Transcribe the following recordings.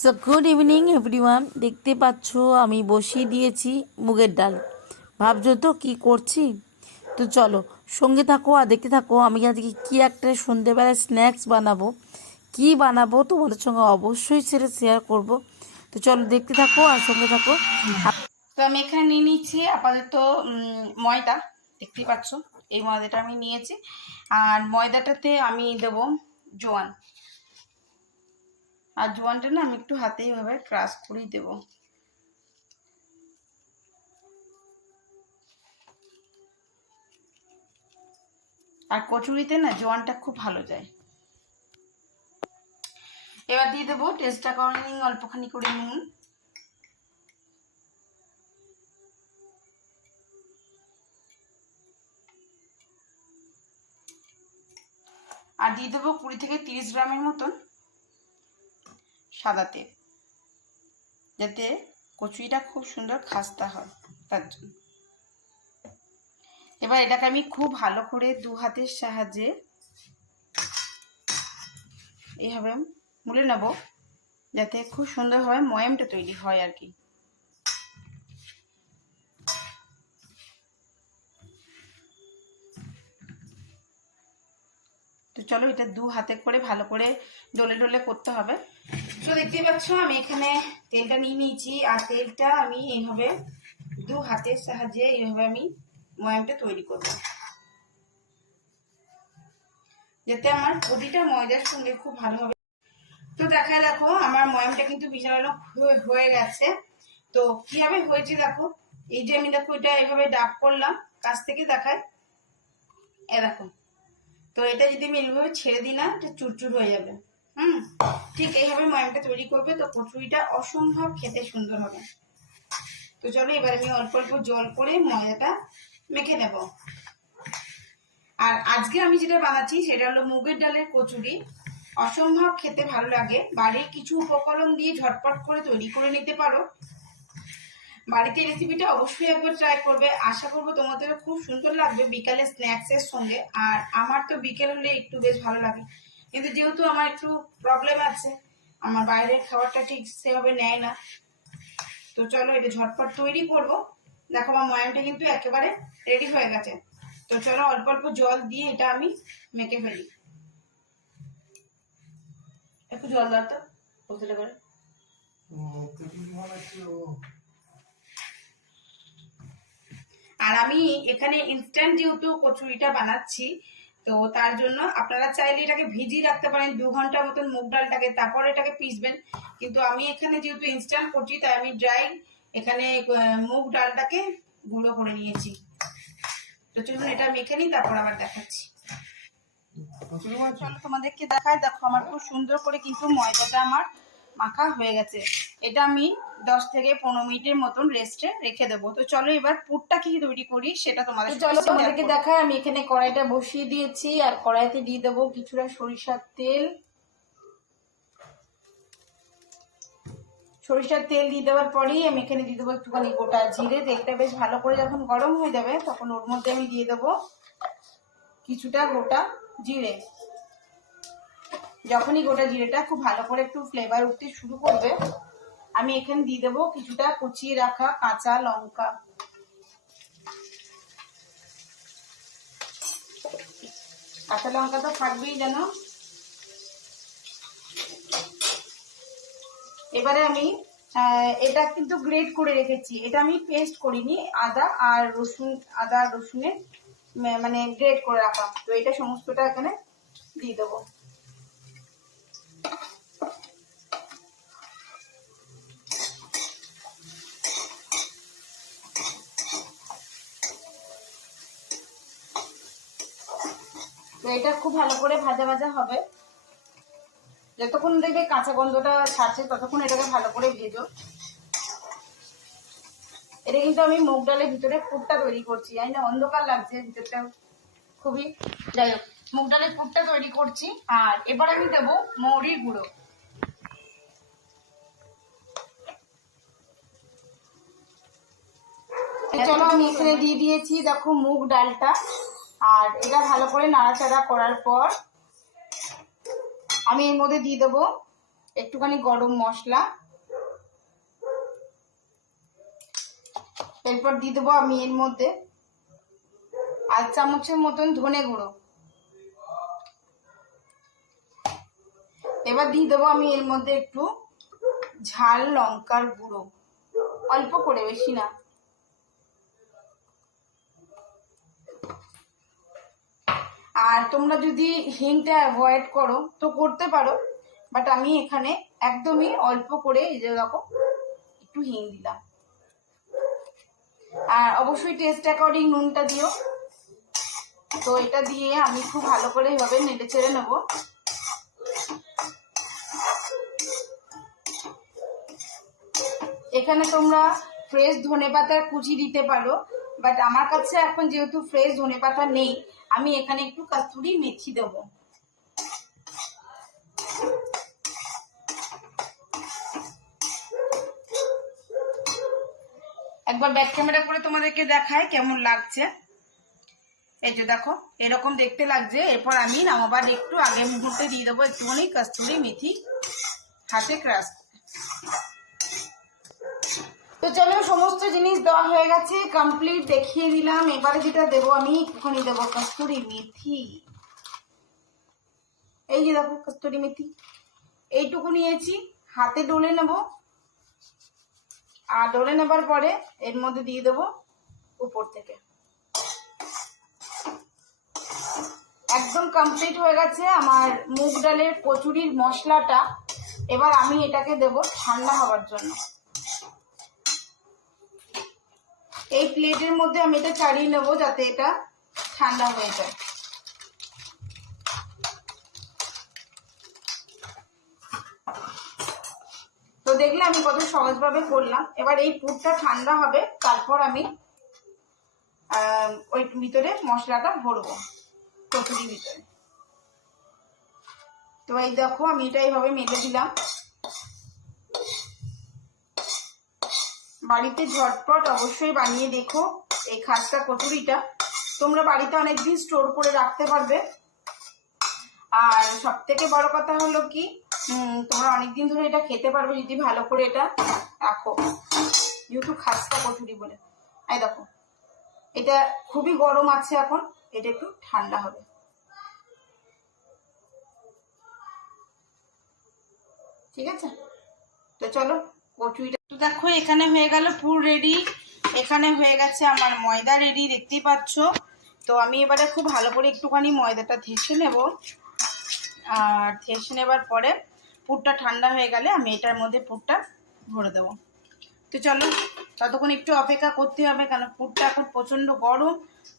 So good evening everyone. দেখতে পাচ্ছ আমি বসিয়ে দিয়েছি মুগের ডাল। ভাবছো তো কী করছি? তো চলো সঙ্গে থাকো আর দেখতে থাকো আমি আজকে কী একটা সন্ধেবেলায় স্ন্যাক্স বানাবো। কী বানাবো তোমাদের সঙ্গে অবশ্যই সেটা শেয়ার করব। তো চলো দেখতে থাকো আর সঙ্গে থাকো। তো আমি এখানে নিয়ে নিচ্ছি আপাতত ময়দা। দেখতেই পাচ্ছ এই ময়দাটা আমি নিয়েছি। আর ময়দাটাতে আমি দেবো জোয়ান। আর জোয়ানটা না আমি একটু হাতে এইভাবে ক্রাশ করেই দেবো। আর কচুরিতে না জোয়ানটা খুব ভালো যায়। এবার দিয়ে দেবো টেস্ট অ্যাকর্ডিং অল্পখানি করে নুন। আর দিয়ে দেবো 20 থেকে 30 গ্রামের মতন সাদা তেল, যাতে কচুরিটা খুব সুন্দর খাস্তা হয় তার জন্য। এবার এটাকে আমি খুব ভালো করে দু হাতের সাহায্যে এইভাবে মুড়ে নেব, যাতে খুব সুন্দরভাবে ময়ামটা তৈরি হয় আর কি। তো চলো এটা দু হাতে করে ভালো করে ডলে ডলে করতে হবে। তো দেখতেই পাচ্ছ আমি এখানে তেলটা নিয়ে নিয়েছি, আর তেলটা আমি এইভাবে দু হাতের সাহায্যে এইভাবে আমি ময়ামটা তৈরি করব, যাতে আমার পুরিটা ময়দার সঙ্গে খুব ভালোভাবে। তো দেখায় দেখো আমার ময়ামটা কিন্তু বিশাল হয়ে গেছে। তো কিভাবে হয়েছে দেখো, এই যে আমি দেখো এটা এইভাবে ডাব করলাম, কাছ থেকে দেখায় এ দেখো। তো এটা যদি আমি এইভাবে ছেড়ে দিই না, এটা চুরচুর হয়ে যাবে। ঠিক এইভাবে ময়ামটা তৈরি করবে, তো কচুরিটা অসম্ভব খেতে সুন্দর হবে। তো চলো এবার আমি অল্প অল্প জল করে ময়দাটা মেখে নেব। আর আজকে আমি যেটা বানাচ্ছি সেটা হলো মুগের ডালের কচুরি। অসম্ভব খেতে ভালো লাগে। বাড়ির কিছু উপকরণ দিয়ে ঝটপট করে তৈরি করে নিতে পারো। বাড়িতে রেসিপিটা অবশ্যই একবার ট্রাই করবে। আশা করবো তোমাদের খুব সুন্দর লাগবে বিকালে স্ন্যাক্স এর সঙ্গে। আর আমার তো বিকেল হলে একটু বেশ ভালো লাগে, কিন্তু যেহেতু আমার একটু প্রবলেম আছে, আমার বাইরের খাবারটা ঠিক সেভাবে নেয় না। তো চলো এটা ঝটপট তৈরি করব। দেখো আমার ময়ামটা কিন্তু একেবারে রেডি হয়ে গেছে। তো চলো অল্প অল্প জল দিয়ে এটা আমি মেখে ফেলি। একটু জল দাও তো কতটা করে। আর আমি এখানে ইনস্ট্যান্ট যেহেতু কচুরিটা বানাচ্ছি, তো তার জন্য আপনারা চাইলে এটাকে ভিজিয়ে রাখতে পারেন 2 ঘন্টার মতন মুগ ডালটাকে, তারপর এটাকে পিসবেন। কিন্তু আমি এখানে যেহেতু ইনস্ট্যান্ট করছি, তাই আমি ড্রাই এখানে মুগ ডালটাকে গুঁড়ো করে নিয়েছি। তো চলুন এটা মেখে নিই, তারপর আবার দেখাচ্ছি। চলো তোমাদেরকে দেখায়, দেখো আমার খুব সুন্দর করে কিন্তু ময়দাটা আমার মাখা হয়ে গেছে। এটা আমি 10 থেকে 15 মিনিটের মতন রেস্টে রেখে দেবো। তো চলো এবার পুরটা কি তৈরি করি সেটা তোমাদেরকে দেখায়। আমি এখানে কড়াইটা বসিয়ে দিয়েছি, আর কড়াইতে দিয়ে দেবো কিছুটা সরিষার তেল। সরিষার তেল দিয়ে দেওয়ার পরেই আমি এখানে দিয়ে দেবো একটুখানি গোটা জিরে। তেলটা বেশ ভালো করে যখন গরম হয়ে যাবে, তখন ওর মধ্যে আমি দিয়ে দেবো কিছুটা গোটা জিরে। যখনই গোটা জিরেটা খুব ভালো করে একটু ফ্লেভার উঠতে শুরু করবে, আমি এখানে দিয়ে দেবো কিছুটা কুচিয়ে রাখা কাঁচা লঙ্কা। কাঁচা লঙ্কা তো থাকবেই যেন। এবারে আমি এটা কিন্তু গ্রেট করে রেখেছি, এটা আমি পেস্ট করিনি। আদা আর রসুনের মানে গ্রেট করে রাখা। তো এটা সমস্তটা এখানে দিয়ে দেবো। তো এটা খুব ভালো করে ভাজা ভাজা হবে। যতক্ষণ দেখবে কাঁচা গন্ধটা ছাড়ছে, ততক্ষণ এটাকে ভালো করে ভেজো। এটা কিন্তু আমি মুগ ডালের ভিতরে পুরটা তৈরি করছি, জানি না অন্ধকার লাগছে ভিতরটা খুবই। যাই হোক, মুগ ডালের পুরটা তৈরি করছি। আর এবার আমি দেবো মৌরির গুঁড়ো। চলো আমি এখানে দিয়ে দিয়েছি দেখো মুগ ডালটা। আর এটা ভালো করে নাড়াচাড়া করার পর আমি এর মধ্যে দিয়ে দেবো একটুখানি গরম মশলা, এরপর দিয়ে দেবো আমি এর মধ্যে 1 চামচের মতন ধনে গুঁড়ো। এবার দিয়ে দেবো আমি এর মধ্যে একটু ঝাল লঙ্কার গুঁড়ো, অল্প করে, বেশি না। আর তোমরা যদি হিংটা অ্যাভয়েড করো তো করতে পারো, বাট আমি এখানে একদমই অল্প করে এই যে দেখো একটু হিং দিলাম। আর অবশ্যই টেস্ট অ্যাকর্ডিং নুনটা দিও। তো এটা দিয়ে আমি খুব ভালো করে এইভাবে নেড়ে চেড়ে নেবো। এখানে তোমরা ফ্রেশ ধনেপাতার কুচি দিতে পারো, বাট আমার কাছে এখন যেহেতু ফ্রেশ ধনেপাতা নেই, আমি এখানে একটু কস্তুরি মেথি দেবো। একবার ব্যাক ক্যামেরা করে তোমাদেরকে দেখায় কেমন লাগছে। এই যে দেখো এরকম দেখতে লাগছে। এরপর আমি নামাবার একটু আগে মুহূর্তে দিয়ে দেবো একটুখানি কস্তুরি মেথি হাতে ক্রাশ। তো চলো সমস্ত জিনিস দেওয়া হয়ে গেছে, কমপ্লিট দেখিয়ে দিলাম। এবারে যেটা দেবো আমি একটুখানি দেবো কস্তুরি মেথি। এই যে দেখো কস্তুরি মেথি এইটুকু নিয়েছি, হাতে ডলে নেব। আর ডলে নেবার পরে এর মধ্যে দিয়ে দেবো উপর থেকে। একদম কমপ্লিট হয়ে গেছে আমার মুগ ডালের কচুরির মশলাটা। এবার আমি এটাকে দেব ঠান্ডা হওয়ার জন্য। এই প্লেটের মধ্যে আমি এটা চাড়িয়ে নেবো যাতে এটা ঠান্ডা হয়ে যায়। তো দেখলে আমি কত সহজভাবে করলাম। এবার এই পুরটা ঠান্ডা হবে, তারপর আমি ওই ভিতরে মশলাটা ভরবো কচুরির ভিতরে। তো এই দেখো আমি এটা এইভাবে মেলে দিলাম। বাড়িতে ঝটপট অবশ্যই বানিয়ে দেখো এই খাস্তা কচুরিটা। তোমরা বাড়িতে অনেকদিন স্টোর করে রাখতে পারবে। আর সব থেকে বড় কথা হলো কি, তোমরা অনেকদিন ধরে এটা খেতে পারবে যদি ভালো করে এটা রাখো, যেহেতু খাস্তা কচুরি বলে। এই দেখো এটা খুবই গরম আছে, এখন এটা একটু ঠান্ডা হবে। ঠিক আছে, তো চলো কচুরিটা। তো দেখো এখানে হয়ে গেল পুর রেডি, এখানে হয়ে গেছে আমার ময়দা রেডি, দেখতেই পাচ্ছ। তো আমি এবারে খুব ভালো করে একটুখানি ময়দাটা ঘেঁষে নেব। আর ঘেঁষে নেবার পরে পুরটা ঠান্ডা হয়ে গেলে আমি এটার মধ্যে পুরটা ভরে দেবো। তো চলো ততক্ষণ একটু অপেক্ষা করতে হবে, কারণ পুরটা এখন প্রচণ্ড গরম,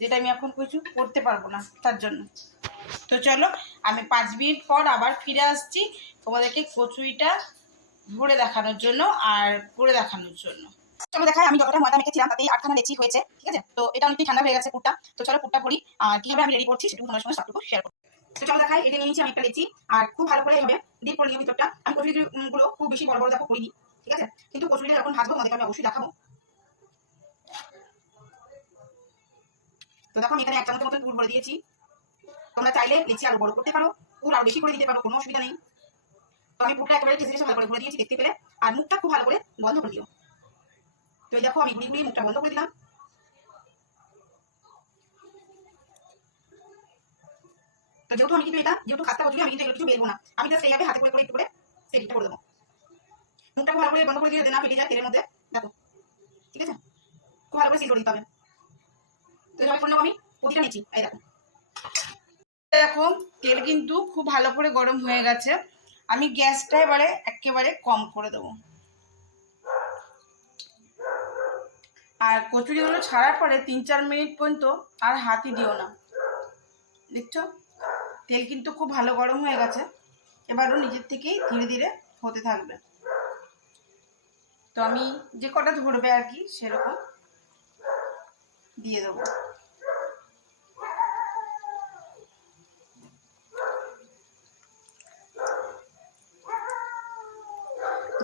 যেটা আমি এখন কিছু করতে পারবো না তার জন্য। তো চলো আমি 5 মিনিট পর আবার ফিরে আসছি তোমাদেরকে কচুরিটা ভরে দেখানোর জন্য আর করে দেখানোর জন্য। চলো দেখাই আমি যতটা ময়দা মেখেছিলাম তাতেই 8খানা লেচি হয়েছে। ঠিক আছে, তো এটা অনেকটাই ঠান্ডা হয়ে গেছে পুরটা। তো চলো পুরটা ভরি আর কিভাবে আমি রেডি করছি সেটুকু তোমাদের সঙ্গে সবটুকু শেয়ার করবো। তো চলো দেখাই, এটা নিয়ে নিচ্ছি আমি একটা লেচি আর খুব ভালো করে এইভাবে ডিপ করে নিয়ে ভিতরটা। আমি কচুরি গুলো খুব বেশি বড় বড় দেখো করিনি। ঠিক আছে, কিন্তু কচুরিটা যখন ভাজবো তোমাদেরকে আমি অবশ্যই দেখাবো। তো দেখো আমি এখানে 1 চামচের মতন পুর ভরে দিয়েছি। তোমরা চাইলে লেচি আরো বড় করতে পারো, পুর আরো বেশি করে দিতে পারো, কোনো অসুবিধা নেই। তো আমি পুরটা একেবারে ঠেসে ভালো করে ভরে দিয়েছি দেখতে পেলে। আর মুখটা খুব ভালো করে বন্ধ করে দিও। তো এই দেখো আমি ঘুরিয়ে ঘুরিয়ে মুখটা বন্ধ করে দিলাম। তো যেহেতু আমি কিন্তু এটা যেহেতু খাস্তা কচুরি, আমি কিন্তু এগুলো কিছু বেলবো না, আমি জাস্ট এইভাবে হাতে করে করে একটু করে সেটিংটা করে দেবো। মুখটা খুব ভালো করে বন্ধ করে দিয়ে না ফেটে যায় তেলের মধ্যে। দেখো ঠিক আছে, খুব ভালো করে সিল করে দিতে হবে। তো এইভাবে করে নেবো আমি প্রতিটা নিচ্ছি। এই দেখো দেখো তেল কিন্তু খুব ভালো করে গরম হয়ে গেছে। আমি গ্যাসটা এবারে একেবারে কম করে দেবো। আর কচুরিগুলো ছাড়ার পরে 3-4 মিনিট পর্যন্ত আর হাতই দিও না। দেখছো তেল কিন্তু খুব ভালো গরম হয়ে গেছে, এবারও নিজের থেকেই ধীরে ধীরে হতে থাকবে। তো আমি যে কটা ধরবে আর কি সেরকম দিয়ে দেবো।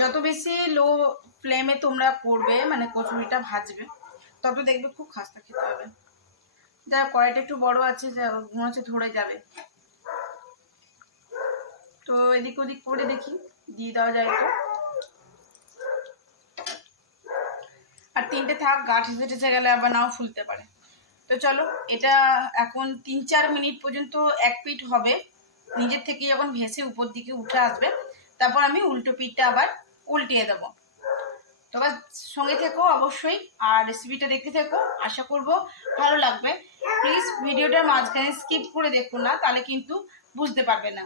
যত বেশি লো ফ্লেমে তোমরা করবে মানে কচুরিটা ভাজবে, তত দেখবে খুব খাস্তা খেতে হবে। যা কড়াইটা একটু বড় আছে, যা মনে হচ্ছে ধরে যাবে। তো এদিক ওদিক করে দেখি দিয়ে দেওয়া যায় তো। আর 3টে থাক, গা ঠেসে ঠেসে গেলে আবার নাও ফুলতে পারে। তো চলো, এটা এখন 3-4 মিনিট পর্যন্ত এক পিঠ হবে, নিজের থেকে যখন ভেসে উপর দিকে উঠে আসবে তারপর আমি উল্টো পিঠটা আবার উল্টিয়ে দেবো। তোমার সঙ্গে থেকো অবশ্যই, আর রেসিপিটা দেখতে থেকো, আশা করব ভালো লাগবে। প্লিজ ভিডিওটার মাঝখানে স্কিপ করে দেখো না, তাহলে কিন্তু বুঝতে পারবে না।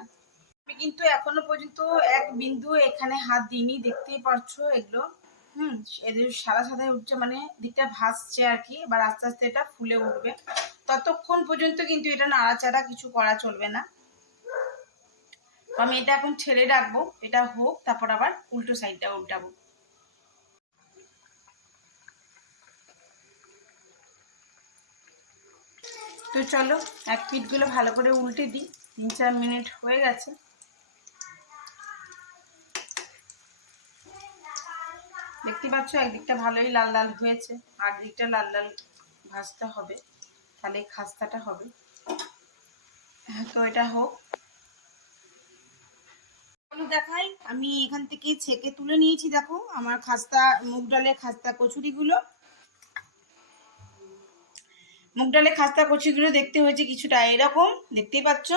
আমি কিন্তু এখনো পর্যন্ত এক বিন্দু এখানে হাত দিইনি, দেখতেই পারছো এগুলো। এদের সাদা সাদা উঠছে, মানে দিকটা ভাসছে আর কি। এবার আস্তে আস্তে এটা ফুলে উঠবে, ততক্ষণ পর্যন্ত কিন্তু এটা নাড়াচাড়া কিছু করা চলবে না। আমি এটা এখন ছেড়ে রাখবো, এটা হোক, তারপর আবার উল্টো সাইডটা উল্টাবো। তো চলো, এক পিঠগুলো ভালো করে উল্টে দিই। 3-4 মিনিট হয়ে গেছে। দেখতে পাচ্ছ একদিকটা ভালোই লাল লাল হয়েছে, আর দিকটা লাল লাল ভাজতে হবে, তাহলে খাস্তাটা হবে। তো এটা হোক। দেখাই, আমি এখান থেকে ছেঁকে তুলে নিয়েছি। দেখো আমার খাস্তা, মুগ ডালের খাস্তা কচুরিগুলো। মুগ ডালের খাস্তা কচুরিগুলো দেখতে হয়েছে কিছুটা এরকম, দেখতেই পাচ্ছ।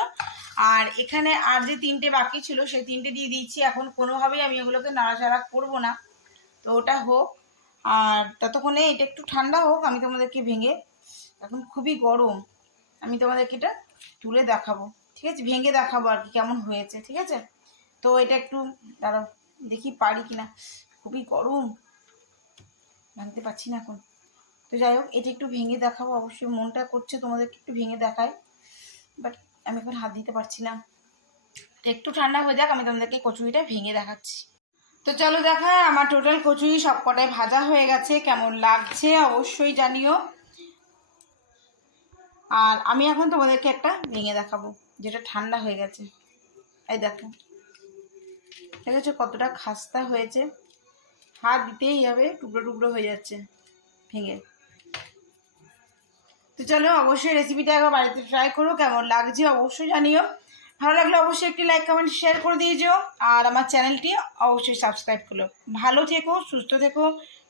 আর এখানে আর যে 3টে বাকি ছিল সেই 3টে দিয়ে দিয়েছি। এখন কোনোভাবেই আমি এগুলোকে নাড়াচাড়া করবো না, তো ওটা হোক। আর ততক্ষণে এটা একটু ঠান্ডা হোক, আমি তোমাদেরকে ভেঙে, এখন খুবই গরম, আমি তোমাদেরকে এটা তুলে দেখাবো, ঠিক আছে? ভেঙে দেখাবো আর কি কেমন হয়েছে, ঠিক আছে? তো এটা একটু দাঁড়াও, দেখি পারি কিনা, খুবই গরম, ভাঙতে পারছি না এখন। তো যাই হোক, এটা একটু ভেঙে দেখাবো, অবশ্যই মনটা করছে তোমাদেরকে একটু ভেঙে দেখায়, বাট আমি এখন হাত দিতে পারছি না। তো একটু ঠান্ডা হয়ে যাক, আমি তোমাদেরকে কচুরিটা ভেঙে দেখাচ্ছি। তো চলো দেখায়, আমার টোটাল কচুরি সব কটাই ভাজা হয়ে গেছে। কেমন লাগছে অবশ্যই জানিও। আর আমি এখন তোমাদেরকে একটা ভেঙে দেখাবো, যেটা ঠান্ডা হয়ে গেছে। এই দেখো, দেখেছো কতটা খাস্তা হয়েছে, হাত দিতেই হবে, টুকরো টুকরো হয়ে যাচ্ছে ভেঙে। তো চলো, অবশ্যই রেসিপিটা একবার বাড়িতে ট্রাই করো, কেমন লাগছে অবশ্যই জানিও। ভালো লাগলে অবশ্যই একটি লাইক কমেন্ট শেয়ার করে দিয়ে যেও, আর আমার চ্যানেলটি অবশ্যই সাবস্ক্রাইব করো। ভালো থেকো, সুস্থ থেকো,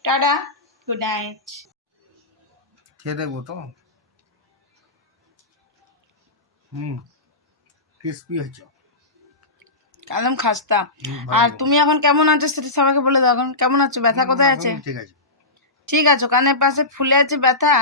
টাটা, গুড নাইট। খেয়ে দেখবো তো। ক্রিস্পি হয়েছে, একদম খাস্তা। আর তুমি এখন কেমন আছো সেটা সবাইকে বলে দাও, এখন কেমন আছো? ব্যথা কোথায় আছে? ঠিক আছে। ঠিক আছে, কানের পাশে ফুলে আছে ব্যথা।